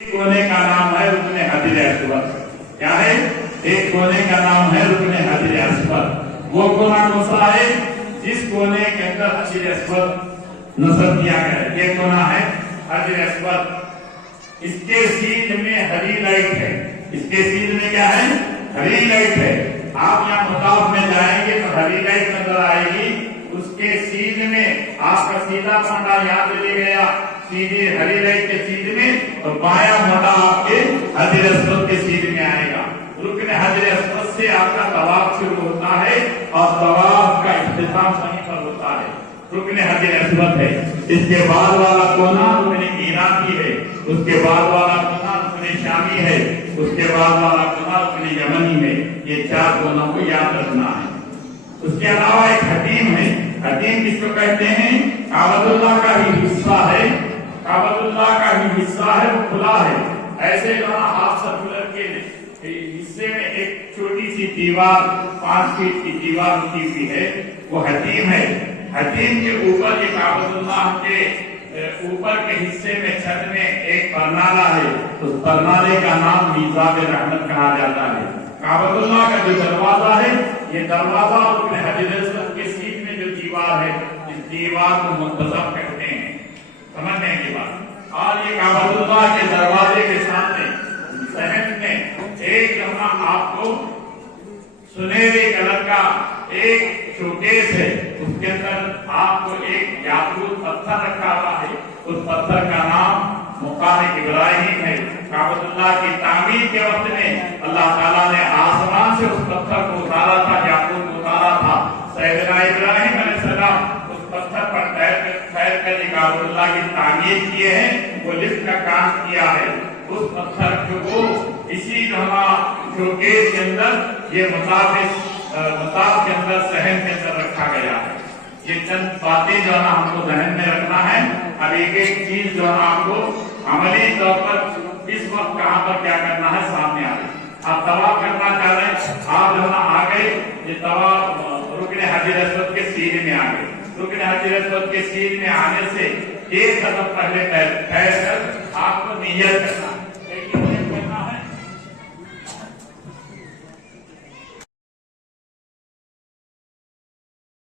कोने का नाम है रुकने हाजिर अस्वद। क्या है? एक कोने का नाम है रुकने हाजिर अस्वद। वो कोना कौन सा है? जिस कोने के अंदर हाजिर अस्वद नस्ब किया गया है, ये कोना है हाजिर अस्वद। इसके सीध में हरी लाइट है। इसके सीध में क्या है? हरी लाइट है। आप यहाँ मुताफ में जाएंगे तो हरी लाइट नजर आएगी। उसके सीध में आपका सीधा पंडा यहाँ चले गया, सीधे हरी लाइट के सीध में, और बाया मोटा आपके हाजिर अस्वद के सीध में आएगा। रुकने हाजिर अस्वद से आपका तवाफ शुरू होता है और तवाफ का इख्तिताम वहीं पर होता है। रुकने हाजिर अस्वद है। इसके बाद वाला कोना रुकने इराकी है। उसके बाद वाला कोना रुकने शामी है। उसके बाद वाला कोना रुकने यमनी है। ये चार कोनों को याद रखना है। उसके अलावा एक हतीम है। हतीम किसको कहते हैं? काबतुल्लाह का ही हिस्सा है। काबतुल्लाह का ही हिस्सा है, वो खुला है। ऐसे हाफ सर्कुलर के हिस्से में एक छोटी सी दीवार, 5 फीट की दीवार उठी हुई है, वो हतीम है। हतीम के ऊपर ये काबतुल्लाह के ऊपर के हिस्से में छत में एक परनाला है। उस परनाले का नाम मीज़ाब रहमत कहा जाता है। काबतुल्लाह का जो दरवाजा है, ये दरवाजा और हाजिर अस्वद के सीध में जो दीवार है, इस दीवार को मुंतज़ब कहते हैं। समझने की बात। और ये काबतुल्लाह के दरवाजे के सामने सहन में एक आपको सुनहरे कलर का एक शोकेस है। उसके अंदर आपको एक याकूत पत्थर रखा हुआ है। उस पत्थर का नाम मुकाम इब्राहिम है। काबतुल्लाह की तामीर के वक्त में अल्लाह ताला ने आसमान से उस पत्थर को उतारा था, याकूत उतारा था। सैयदना इब्राहिम अलैहिस्सलाम उस पत्थर पर ठहर कर काबतुल्लाह की तामीर किए हैं। वो लिफ्ट का काम किया है। उस पत्थर को इसी शोकेस के अंदर ये मुताफ के अंदर सहन के अंदर रखा गया है। ये चंद बातें जो है हमको जहन में रखना है। अब एक एक चीज जो है आपको अमली तौर पर इस वक्त कहाँ पर क्या करना है सामने आ रही। आप तवाफ करना चाह रहे हैं, आप जो है आ गए, ये तवाफ रुकने हाजिर अस्वद के सीध में आ गए। रुकने हाजिर अस्वद के सीध में आने से एक कदम पहले ठहर कर आपको नियत करना